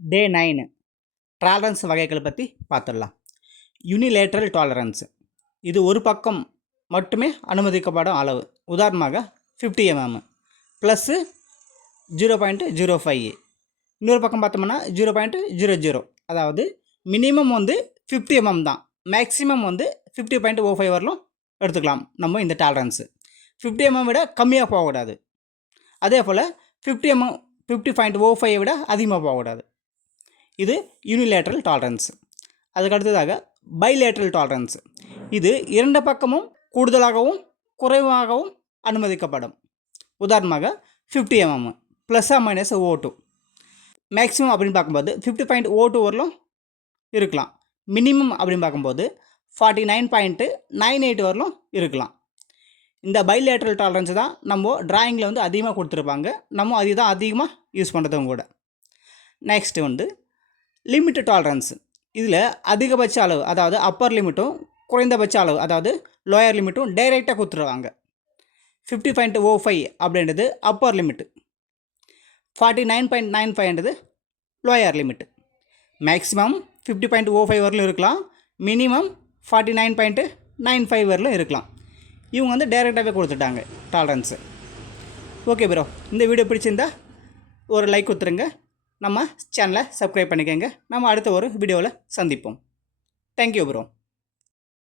டே 9 tolerance வகைகளை பற்றி பார்த்துடலாம். யூனிலேட்ரல் டாலரன்ஸ் இது ஒரு பக்கம் மட்டுமே அனுமதிக்கப்படும் அளவு. உதாரணமாக 50 mm ப்ளஸ்ஸு 0.05. இன்னொரு பக்கம் பார்த்தோம்னா 0.00. அதாவது மினிமம் வந்து 50 mm தான், மேக்ஸிமம் வந்து 50.05 வரலும் எடுத்துக்கலாம் நம்ம இந்த டாலரன்ஸு. 50 mm விட கம்மியாக போகக்கூடாது. அதே போல் 50 mm 50.05 விட அதிகமாக போகக்கூடாது. இது யூனிலேட்ரல் டாலரன்ஸ். அதுக்கு அடுத்ததாக பைலேட்ரல் டாலரன்ஸ். இது இரண்டு பக்கமும் கூடுதலாகவும் குறைவாகவும் அனுமதிக்கப்படும். உதாரணமாக 50 mm ±O2. மேக்ஸிமம் அப்படின்னு பார்க்கும்போது 50.02 வரலும் இருக்கலாம். மினிமம் அப்படின்னு பார்க்கும்போது 49.98 வரலும் இருக்கலாம். இந்த பைலேட்ரல் டாலரன்ஸ் தான் நம்ம டிராயிங்கில் வந்து அதிகமாக கொடுத்துருப்பாங்க. நம்ம அது தான் அதிகமாக யூஸ் பண்ணுறதும் கூட. நெக்ஸ்ட்டு வந்து லிமிட் டாலரன்ஸ். இதில் அதிகபட்ச அளவு, அதாவது அப்பர் லிமிட்டும் குறைந்தபட்ச அளவு, அதாவது லோயர் லிமிட்டும் டைரெக்டாக கொடுத்துருவாங்க. 50.05 அப்படின்றது Appar limit, 49.95 lower limit. Maximum 50.05 வரலும் இருக்கலாம், மினிமம் 49.95 வரலும் இருக்கலாம். இவங்க வந்து டைரெக்டாகவே கொடுத்துட்டாங்க டாலரன்ஸு. ஓகே ப்ரோ, இந்த வீடியோ பிடிச்சிருந்தா ஒரு லைக் கொடுத்துருங்க. நம்ம சேனலை சப்ஸ்கிரைப் பண்ணிக்கோங்க. நம்ம அடுத்த ஒரு வீடியோவில் சந்திப்போம். Thank you bro.